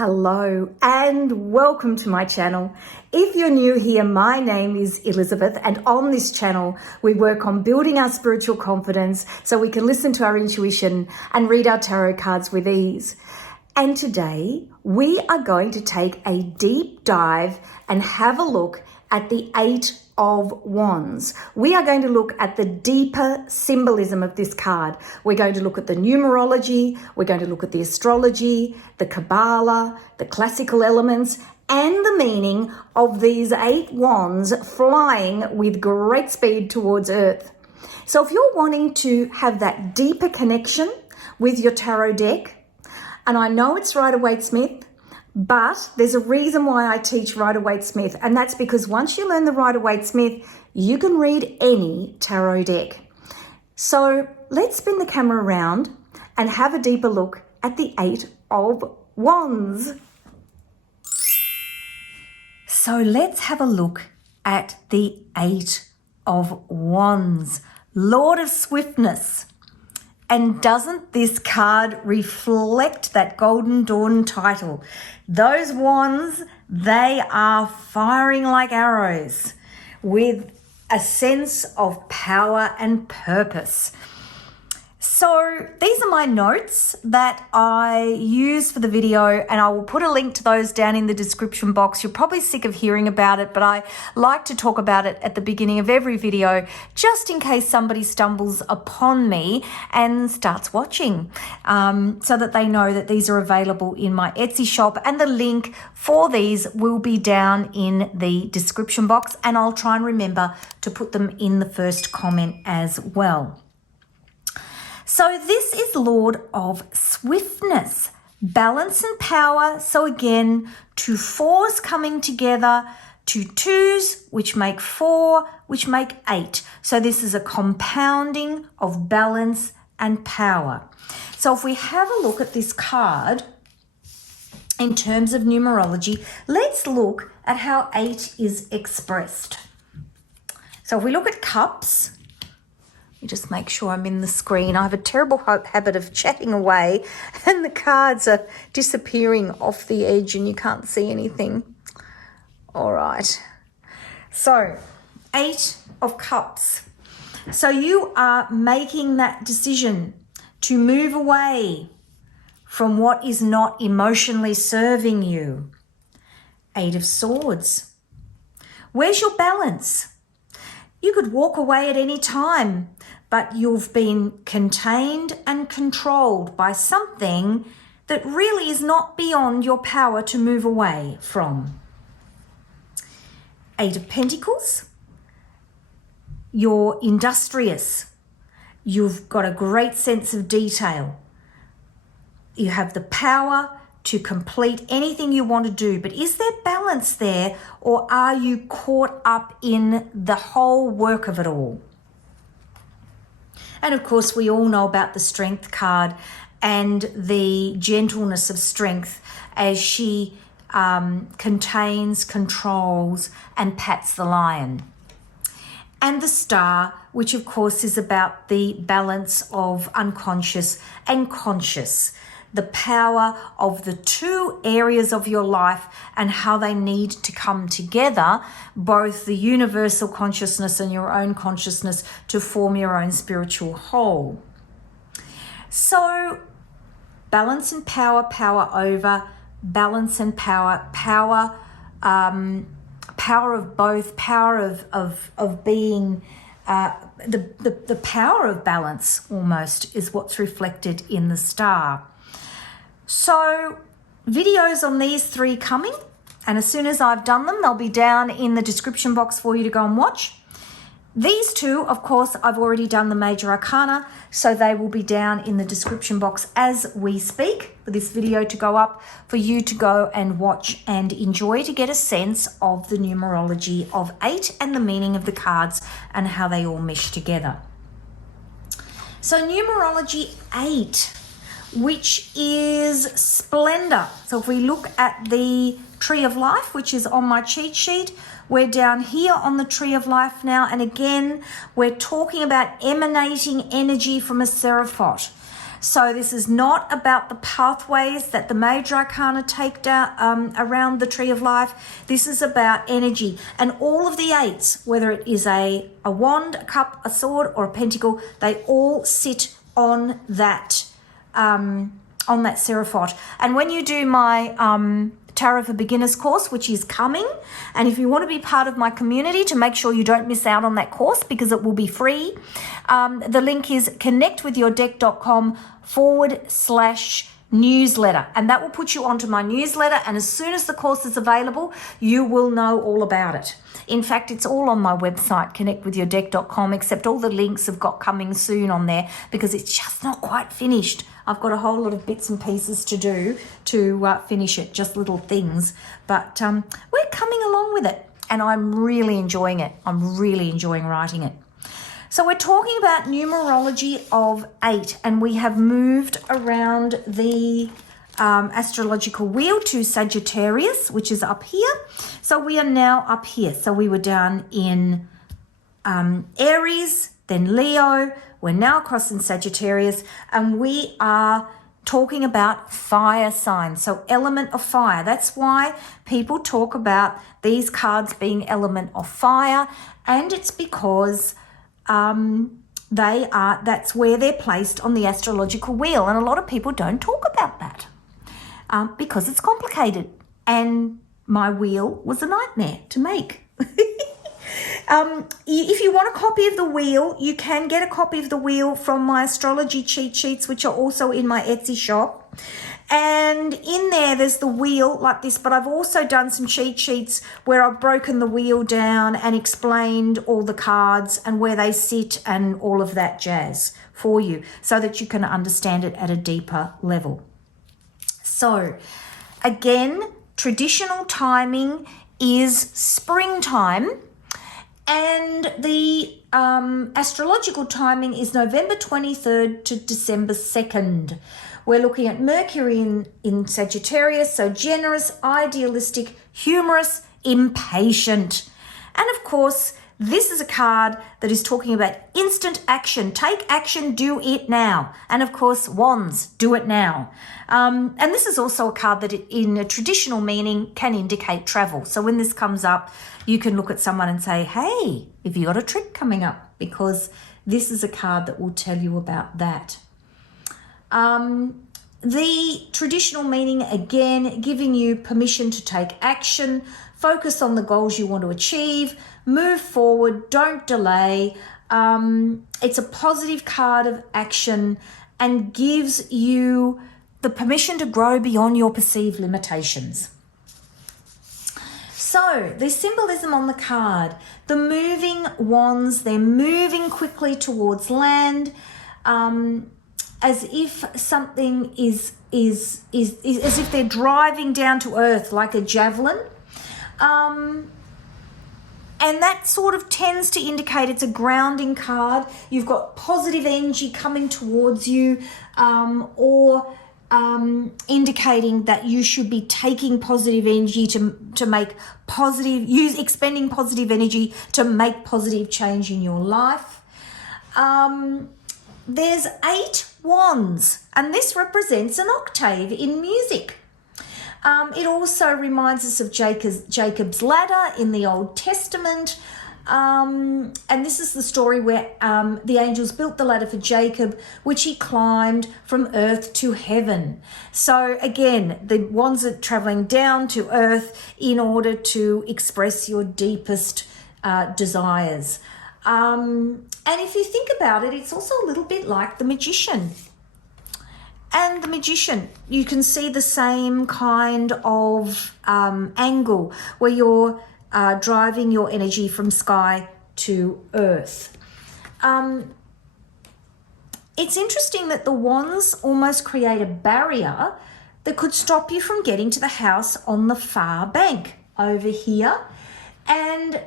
Hello and welcome to my channel. If you're new here, my name is Elizabeth, and on this channel we work on building our spiritual confidence so we can listen to our intuition and read our tarot cards with ease. And today we are going to take a deep dive and have a look at the Eight of Wands. We are going to look at the deeper symbolism of this card. We're going to look at the numerology, we're going to look at the astrology, the Kabbalah, the classical elements, and the meaning of these 8 wands flying with great speed towards Earth. So if you're wanting to have that deeper connection with your tarot deck, and I know it's Rider-Waite-Smith, but there's a reason why I teach Rider-Waite-Smith, and that's because once you learn the Rider-Waite-Smith, you can read any tarot deck. So let's spin the camera around and have a deeper look at the 8 of Wands. So let's have a look at the 8 of Wands, Lord of Swiftness. And doesn't this card reflect that Golden Dawn title? Those wands, they are firing like arrows with a sense of power and purpose. So these are my notes that I use for the video, and I will put a link to those down in the description box. You're probably sick of hearing about it, but I like to talk about it at the beginning of every video, just in case somebody stumbles upon me and starts watching, so that they know that these are available in my Etsy shop, and the link for these will be down in the description box, and I'll try and remember to put them in the first comment as well. So this is Lord of Swiftness, balance and power. So again, 2 4s coming together, 2 2s, which make 4, which make 8. So this is a compounding of balance and power. So if we have a look at this card in terms of numerology, let's look at how 8 is expressed. So if we look at cups, you just make sure I'm in the screen. I have a terrible habit of chatting away and the cards are disappearing off the edge and you can't see anything. All right. So 8 of Cups. So you are making that decision to move away from what is not emotionally serving you. 8 of Swords. Where's your balance? You could walk away at any time, but you've been contained and controlled by something that really is not beyond your power to move away from. 8 of Pentacles. You're industrious. You've got a great sense of detail. You have the power to complete anything you want to do, but is there balance there, or are you caught up in the whole work of it all? And of course, we all know about the Strength card and the gentleness of Strength as she contains, controls, and pats the lion. And the Star, which of course is about the balance of unconscious and conscious, the power of the 2 areas of your life and how they need to come together, both the universal consciousness and your own consciousness, to form your own spiritual whole. So balance and power, power over, balance and power, power, power of both, power of being, the power of balance almost is what's reflected in the Star. So videos on these 3 coming, and as soon as I've done them, they'll be down in the description box for you to go and watch. These 2, of course, I've already done the Major Arcana, so they will be down in the description box as we speak for this video to go up for you to go and watch and enjoy, to get a sense of the numerology of 8 and the meaning of the cards and how they all mesh together. So numerology 8, which is splendor. So if we look at the Tree of Life, which is on my cheat sheet, we're down here on the Tree of Life now, and again we're talking about emanating energy from a seraphot. So this is not about the pathways that the major arcana take down around the tree of life. This is about energy. And all of the eights, whether it is a wand, a cup, a sword, or a pentacle, they all sit on that Seraphot. And when you do my Tarot for Beginners course, which is coming, and if you want to be part of my community to make sure you don't miss out on that course because it will be free, the link is connectwithyourdeck.com/newsletter, and that will put you onto my newsletter, and as soon as the course is available, you will know all about it. In fact, it's all on my website, connectwithyourdeck.com, except all the links have got coming soon on there because it's just not quite finished. I've got a whole lot of bits and pieces to do to finish it, just little things. But we're coming along with it, and I'm really enjoying it. I'm really enjoying writing it. So we're talking about numerology of 8, and we have moved around the astrological wheel to Sagittarius, which is up here. So we are now up here. So we were down in Aries, then Leo. We're now across in Sagittarius, and we are talking about fire signs. So element of fire. That's why people talk about these cards being element of fire, and it's because that's where they're placed on the astrological wheel. And a lot of people don't talk about that because it's complicated. And my wheel was a nightmare to make. If you want a copy of the wheel, you can get a copy of the wheel from my astrology cheat sheets, which are also in my Etsy shop. And in there's the wheel like this, but I've also done some cheat sheets where I've broken the wheel down and explained all the cards and where they sit and all of that jazz for you so that you can understand it at a deeper level. So again, traditional timing is springtime, and the astrological timing is November 23rd to December 2nd. We're looking at Mercury in Sagittarius, so generous, idealistic, humorous, impatient. And of course, this is a card that is talking about instant action. Take action, do it now. And of course, wands, do it now. And this is also a card that in a traditional meaning can indicate travel. So when this comes up, you can look at someone and say, hey, have you got a trip coming up? Because this is a card that will tell you about that. The traditional meaning, again, giving you permission to take action, focus on the goals you want to achieve, move forward, don't delay. It's a positive card of action and gives you the permission to grow beyond your perceived limitations. So the symbolism on the card, the moving wands, they're moving quickly towards land, as if something is as if they're driving down to earth like a javelin. And that sort of tends to indicate it's a grounding card. You've got positive energy coming towards you, or indicating that you should be taking positive energy to make positive, expending positive energy to make positive change in your life. There's 8 wands, and this represents an octave in music. It also reminds us of Jacob's ladder in the Old Testament. And this is the story where the angels built the ladder for Jacob, which he climbed from earth to heaven. So again, the wands are traveling down to earth in order to express your deepest desires. And if you think about it, it's also a little bit like the magician. And the magician, you can see the same kind of angle where you're driving your energy from sky to earth. It's interesting that the wands almost create a barrier that could stop you from getting to the house on the far bank over here. And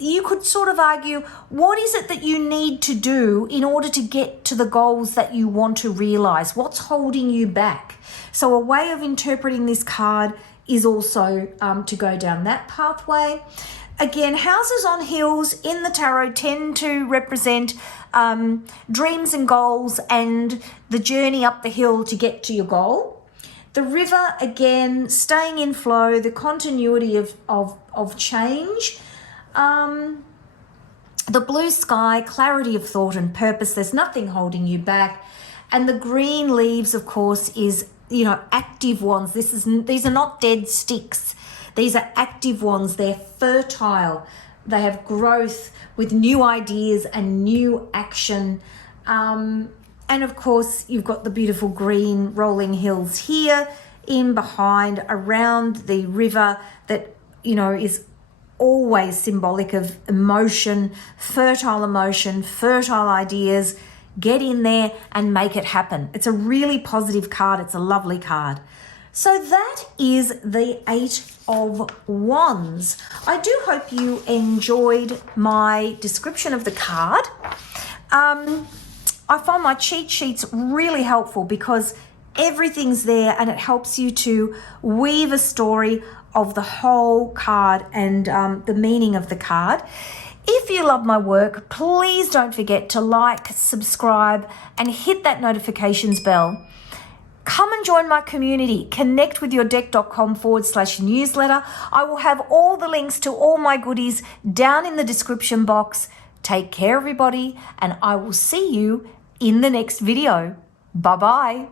you could sort of argue, what is it that you need to do in order to get to the goals that you want to realize? What's holding you back? So a way of interpreting this card is also to go down that pathway. Again, houses on hills in the tarot tend to represent dreams and goals and the journey up the hill to get to your goal. The river, again, staying in flow, the continuity of change. The blue sky, clarity of thought and purpose. There's nothing holding you back. And the green leaves, of course, is, you know, active ones. These are not dead sticks. These are active ones. They're fertile. They have growth with new ideas and new action. And of course, you've got the beautiful green rolling hills here in behind around the river that, you know, is always symbolic of emotion, fertile ideas. Get in there and make it happen. It's a really positive card. It's a lovely card. So that is the 8 of Wands. I do hope you enjoyed my description of the card. I find my cheat sheets really helpful because everything's there and it helps you to weave a story of the whole card and the meaning of the card. If you love my work, please don't forget to like, subscribe, and hit that notifications bell. Come and join my community. Connect with yourdeck.com/newsletter. I will have all the links to all my goodies down in the description box. Take care, everybody, and I will see you in the next video. Bye-bye.